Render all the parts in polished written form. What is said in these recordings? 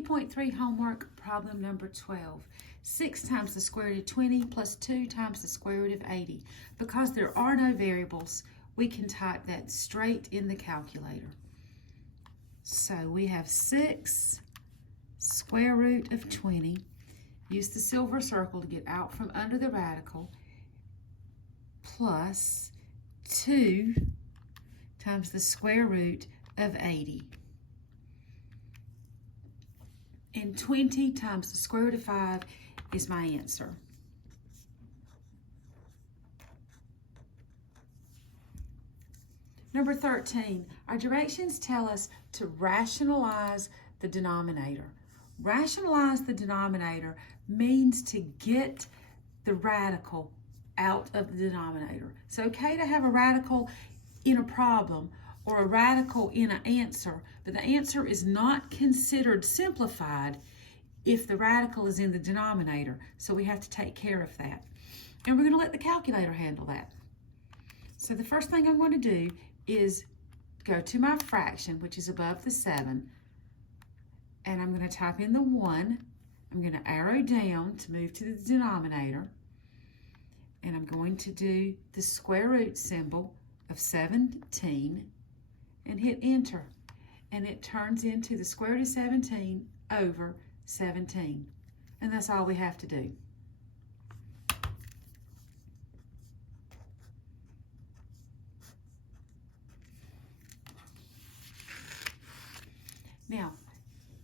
P.3 homework problem number 12. 6 times the square root of 20 plus 2 times the square root of 80. Because there are no variables, we can type that straight in the calculator. So we have 6 square root of 20. Use the silver circle to get out from under the radical, plus 2 times the square root of 80. And 20 times the square root of 5 is my answer. Number 13, our directions tell us to rationalize the denominator. Rationalize the denominator means to get the radical out of the denominator. It's okay to have a radical in a problem or a radical in an answer, but the answer is not considered simplified if the radical is in the denominator. So we have to take care of that. And we're going to let the calculator handle that. So the first thing I'm going to do is go to my fraction, which is above the 7, and I'm going to type in the 1. I'm going to arrow down to move to the denominator, and I'm going to do the square root symbol of 17 and hit enter, and it turns into the square root of 17 over 17, and that's all we have to do. Now,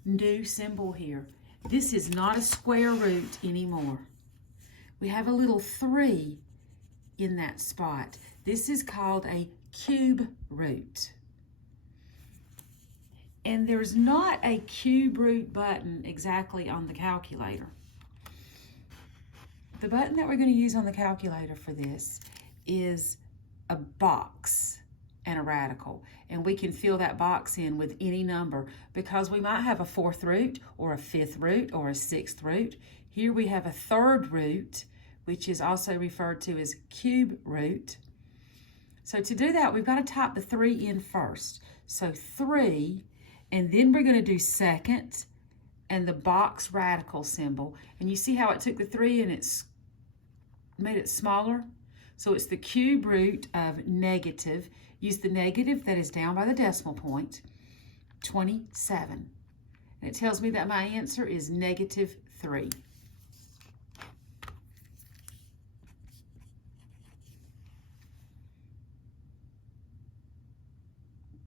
new symbol here. This is not a square root anymore. We have a little 3 in that spot. This is called a cube root. And there's not a cube root button exactly on the calculator. The button that we're going to use on the calculator for this is a box and a radical. And we can fill that box in with any number because we might have a 4th root or a 5th root or a 6th root. Here we have a 3rd root, which is also referred to as cube root. So to do that, we've got to type the 3 in first. So 3, and then we're going to do second and the box radical symbol. And you see how it took the 3 and it's made it smaller? So it's the cube root of negative. Use the negative that is down by the decimal point, 27. And it tells me that my answer is -3.